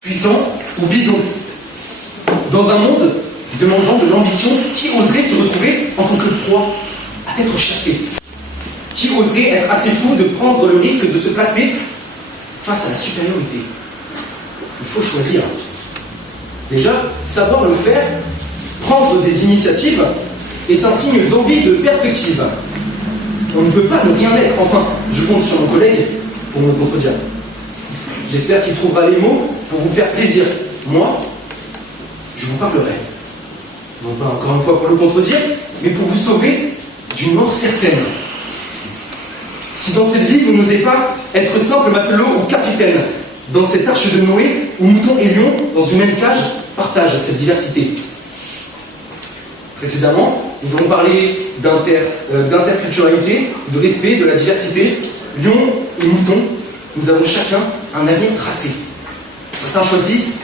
puissant ou bidon. Dans un monde demandant de l'ambition, qui oserait se retrouver en tant que proie à être chassé? Qui oserait être assez fou de prendre le risque de se placer face à la supériorité? Il faut choisir. Déjà, savoir le faire, prendre des initiatives, est un signe d'envie et de perspective. On ne peut pas ne rien être. Enfin, je compte sur mon collègue pour me contredire. J'espère qu'il trouvera les mots pour vous faire plaisir. Moi, je vous parlerai. Non pas encore une fois pour le contredire, mais pour vous sauver d'une mort certaine. Si dans cette vie, vous n'osez pas être simple matelot ou capitaine, dans cette arche de Noé, où moutons et lions, dans une même cage, partagent cette diversité. Précédemment, nous avons parlé d'interculturalité, de respect, de la diversité. Lions et moutons, nous avons chacun un avenir tracé. Certains choisissent,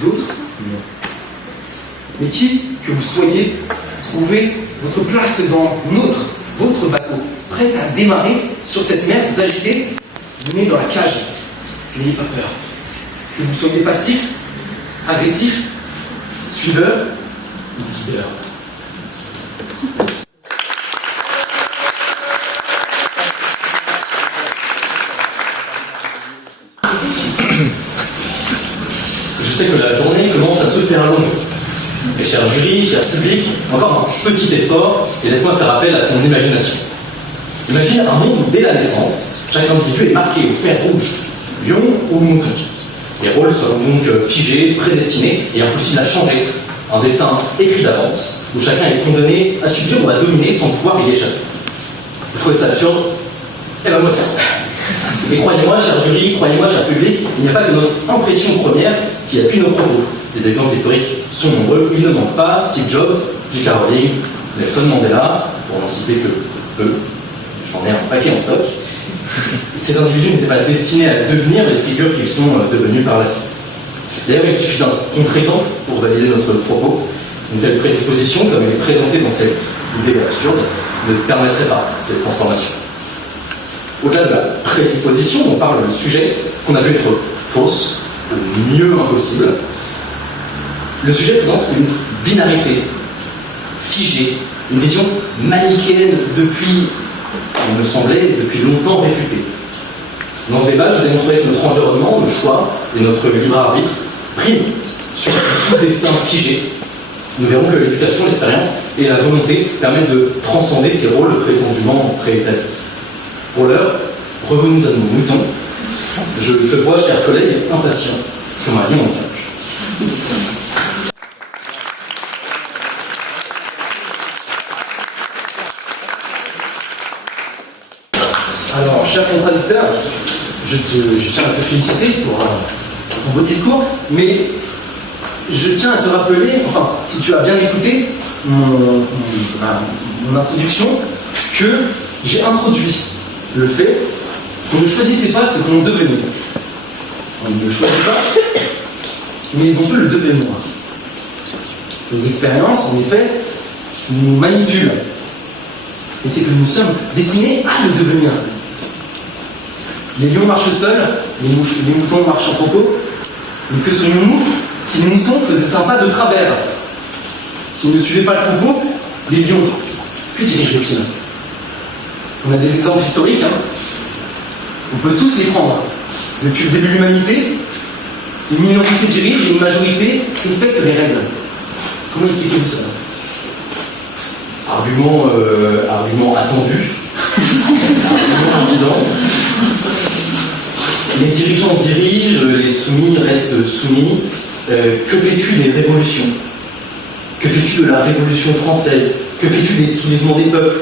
d'autres non. Mais qui que vous soyez, trouvez votre place dans votre bateau, prêt à démarrer sur cette mer agitée, venez dans la cage. N'ayez pas peur. Que vous soyez passif, agressif, suiveur ou guideur. Je sais que la journée commence à se faire longue. Et cher jury, cher public, encore un petit effort et laisse-moi faire appel à ton imagination. Imagine un monde où dès la naissance, chaque individu est marqué au fer rouge, lion ou mouton. Les rôles seront donc figés, prédestinés et impossibles à changer. Un destin écrit d'avance, où chacun est condamné à subir ou à dominer sans pouvoir y échapper. Vous trouvez ça absurde? Eh ben moi aussi. Et croyez-moi, cher jury, croyez-moi, cher public, il n'y a pas que notre impression première qui appuie nos propos. Les exemples historiques sont nombreux, ils ne manquent pas. Steve Jobs, J.K. Rowling, Nelson Mandela, pour n'en citer que peu. J'en ai un paquet en stock. Ces individus n'étaient pas destinés à devenir les figures qu'ils sont devenus par la suite. D'ailleurs, il suffit d'un contre-exemple pour valider notre propos. Une telle prédisposition, comme elle est présentée dans cette idée absurde, ne permettrait pas cette transformation. Au-delà de la prédisposition, on parle de sujet qu'on a vu être fausse, ou mieux impossible. Le sujet présente une binarité figée, une vision manichéenne depuis, il me semblait, depuis longtemps réfutée. Dans ce débat, je démontrerai que notre environnement, le choix et notre libre arbitre priment sur tout destin figé. Nous verrons que l'éducation, l'expérience et la volonté permettent de transcender ces rôles prétendument préétablis. Pour l'heure, revenons à nos moutons. Je te vois, cher collègue, impatient, comme un lion en cage. Alors, cher contradicteur, je tiens à te féliciter pour ton beau discours, mais je tiens à te rappeler, enfin, si tu as bien écouté mon introduction, que j'ai introduit le fait qu'on ne choisissait pas ce qu'on devenait. On ne le choisit pas, mais on peut le devenir. Nos expériences, en effet, nous manipulent. Et c'est que nous sommes destinés à le devenir. Les lions marchent seuls, les moutons marchent en troupeau. Mais que serions-nous si les moutons faisaient un pas de travers? S'ils ne suivaient pas le troupeau, les lions, que dirigeraient-ils? On a des exemples historiques, hein. On peut tous les prendre. Depuis le début de l'humanité, une minorité dirige et une majorité respecte les règles. Comment expliquez-vous cela? Argument attendu, argument évident. Les dirigeants dirigent, les soumis restent soumis. Que fais-tu des révolutions? Que fais-tu de la Révolution française? Que fais-tu des soulèvements des peuples?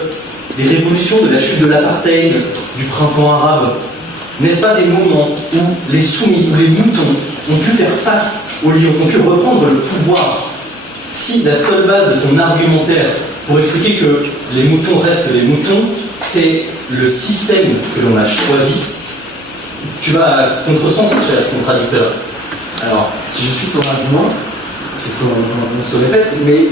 Des révolutions, de la chute de l'apartheid, du printemps arabe? N'est-ce pas des moments où les soumis, où les moutons ont pu faire face aux lions, ont pu reprendre le pouvoir? Si la seule base de ton argumentaire pour expliquer que les moutons restent les moutons, c'est le système que l'on a choisi, tu vas à contresens, cher contradicteur. Alors, si je suis ton argument, c'est ce qu'on se répète, mais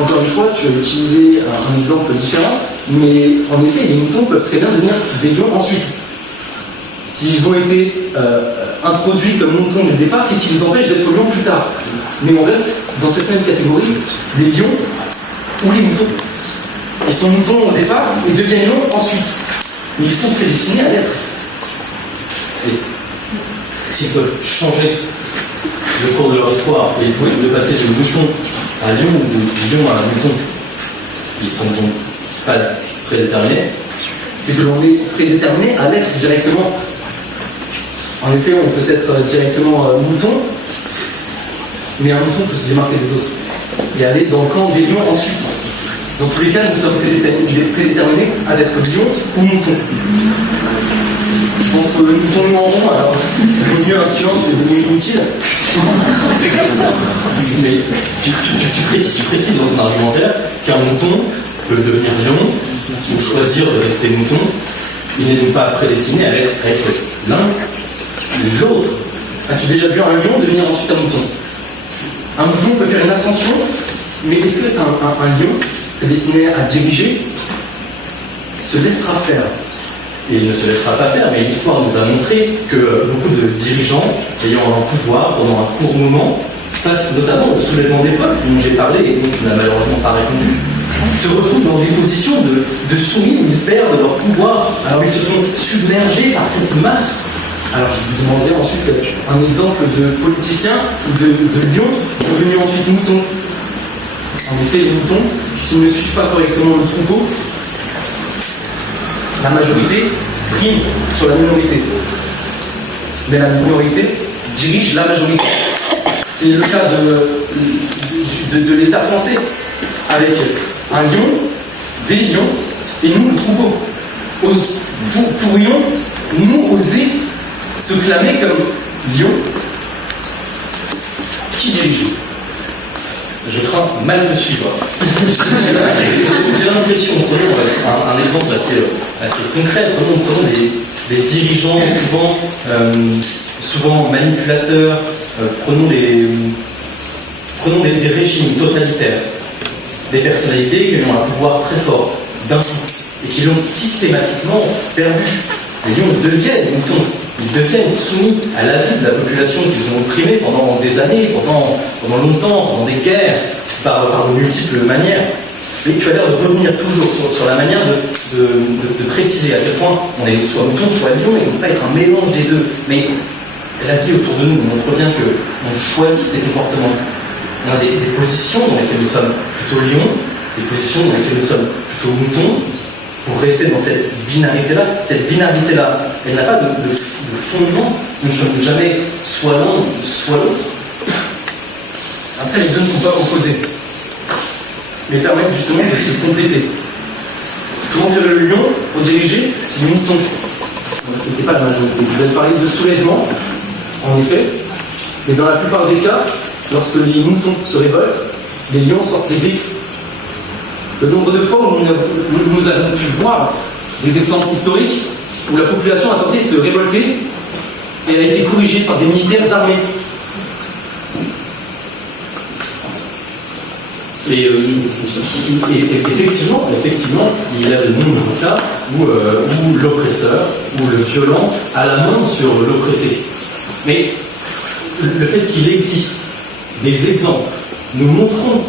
encore une fois, tu as utilisé un exemple différent, mais en effet, les moutons peuvent très bien devenir des lions ensuite. S'ils ont été introduits comme moutons dès le départ, qu'est-ce qui les empêche d'être lions plus tard? Mais on reste dans cette même catégorie, les lions ou les moutons. Ils sont moutons au départ et deviennent lions ensuite. Mais ils sont prédestinés à l'être. Et s'ils peuvent changer le cours de leur histoire et de passer de mouton à lion ou de lion à mouton, ils sont donc pas prédéterminés. C'est que l'on est prédéterminé à l'être directement. En effet, on peut être directement mouton, mais un mouton peut se démarquer des autres et aller dans le camp des lions ensuite. Dans tous les cas, nous sommes prédéterminés à être lion ou mouton. Je pense que le mouton nous en rond, alors il vaut mieux un silence, c'est devenu inutile. Mais tu précises dans ton argumentaire qu'un mouton peut devenir lion ou choisir de rester mouton. Il n'est donc pas prédestiné à être l'un ou l'autre. As-tu déjà vu un lion devenir ensuite un mouton? Un mouton peut faire une ascension, mais est-ce qu'un lion destiné à diriger se laissera faire? Et il ne se laissera pas faire, mais l'histoire nous a montré que beaucoup de dirigeants ayant un pouvoir pendant un court moment, face notamment au soulèvement des peuples dont j'ai parlé et dont tu n'as malheureusement pas répondu, se retrouvent dans des positions de soumis où ils perdent leur pouvoir. Alors ils se font submergés par cette masse. Alors je vous demanderai ensuite un exemple de politicien ou de lion devenu ensuite mouton. En effet, les moutons, s'ils ne suivent pas correctement le troupeau, la majorité prime sur la minorité. Mais la minorité dirige la majorité. C'est le cas de l'État français, avec un lion, des lions, et nous, le troupeau. Pourrions, nous, oser se clamer comme lion? Qui dirige? Je crains mal de suivre. J'ai l'impression, prenons un exemple assez concret, prenons des dirigeants souvent manipulateurs, prenons des régimes totalitaires, des personnalités qui ont un pouvoir très fort d'un coup et qui l'ont systématiquement perdu. Les lions deviennent moutons. Ils deviennent soumis à l'avis de la population qu'ils ont opprimée pendant des années, pendant longtemps, pendant des guerres, par de multiples manières. Et tu as l'air de revenir toujours sur la manière de préciser à quel point on est soit mouton, soit lion, et on ne peut pas être un mélange des deux. Mais la vie autour de nous montre bien qu'on choisit ces comportements. On a des positions dans lesquelles nous sommes plutôt lions, des positions dans lesquelles nous sommes plutôt moutons, pour rester dans cette binarité-là. Cette binarité-là, elle n'a pas de fondement. Nous ne sommes jamais soit l'un, soit l'autre. Après, les deux ne sont pas opposés, mais permettent justement de se compléter. Comment faire le lion pour diriger si le mouton? Ce n'était pas la majorité. Vous avez parlé de soulèvement, en effet, mais dans la plupart des cas, lorsque les moutons se révoltent, les lions sortent les griffes. Le nombre de fois où nous avons pu voir des exemples historiques où la population a tenté de se révolter et a été corrigée par des militaires armés. Et effectivement, il y a de nombreux cas où l'oppresseur ou le violent a la main sur l'oppressé. Mais le fait qu'il existe des exemples nous montrant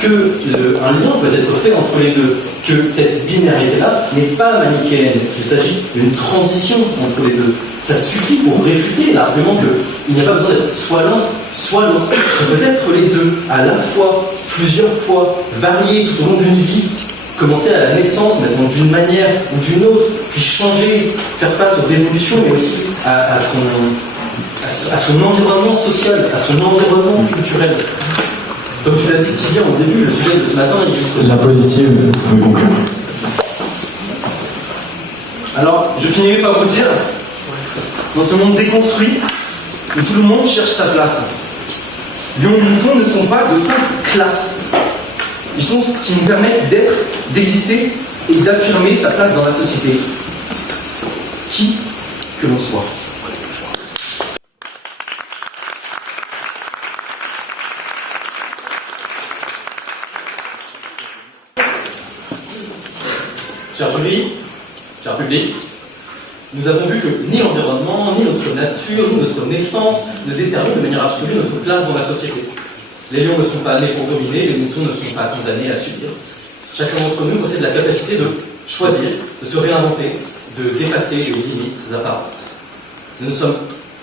qu'un lien peut être fait entre les deux, que cette binarité-là n'est pas manichéenne, qu'il s'agit d'une transition entre les deux. Ça suffit pour réfuter l'argument qu'il n'y a pas besoin d'être soit l'un, soit l'autre. On peut être les deux, à la fois, plusieurs fois, variés tout au long d'une vie, commencer à la naissance, maintenant d'une manière ou d'une autre, puis changer, faire face aux révolutions, mais aussi à son environnement social, à son environnement culturel. Comme tu l'as dit si bien au début, le sujet de ce matin est juste... La positive, vous pouvez conclure. Alors, je finirai par vous dire, dans ce monde déconstruit, où tout le monde cherche sa place, lions et moutons ne sont pas de simples classes. Ils sont ce qui nous permettent d'être, d'exister et d'affirmer sa place dans la société. Qui que l'on soit. Cher jury, cher public, nous avons vu que ni l'environnement, ni notre nature, ni notre naissance ne déterminent de manière absolue notre place dans la société. Les lions ne sont pas nés pour dominer, les moutons ne sont pas condamnés à subir. Chacun d'entre nous possède la capacité de choisir, de se réinventer, de dépasser les limites apparentes. Nous ne sommes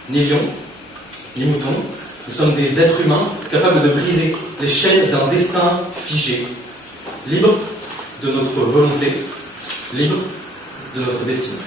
ni lions, ni moutons, nous sommes des êtres humains capables de briser les chaînes d'un destin figé, libres de notre volonté, libres de notre destinée.